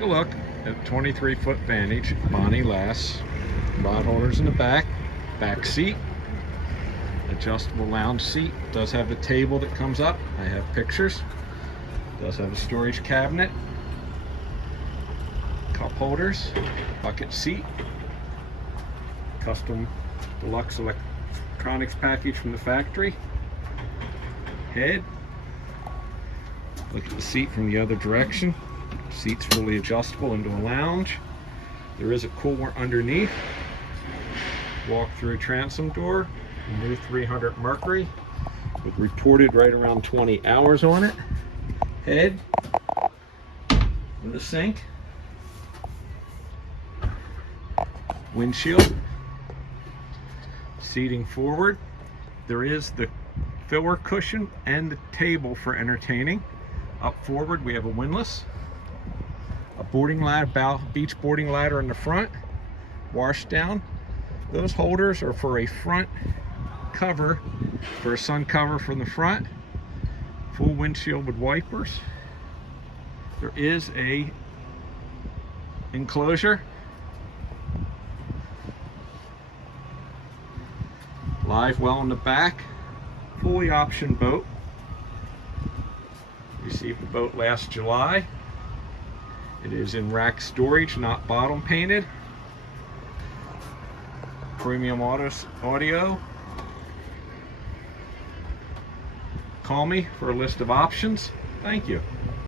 take a look at 23-foot Vantage Bonnie Lass. Rod holders in the back seat, adjustable lounge seat. Does have a table that comes up. I have pictures. Does have a storage cabinet, cup holders, bucket seat, custom deluxe electronics package from the factory. Head. Look at the seat from the other direction. Seat's fully adjustable into a lounge. There is a cooler underneath. Walk-through transom door. New 300 Mercury with reported right around 20 hours on it. Head in the sink. Windshield. Seating forward. There is the filler cushion and the table for entertaining. Up forward we have a windlass, a boarding ladder, beach boarding ladder in the front, wash down. Those holders are for a front cover, for a sun cover from the front. Full windshield with wipers. There is a enclosure. Live well in the back. Fully optioned boat. Received the boat last July. It is in rack storage, not bottom painted. Premium audio. Call me for a list of options. Thank you.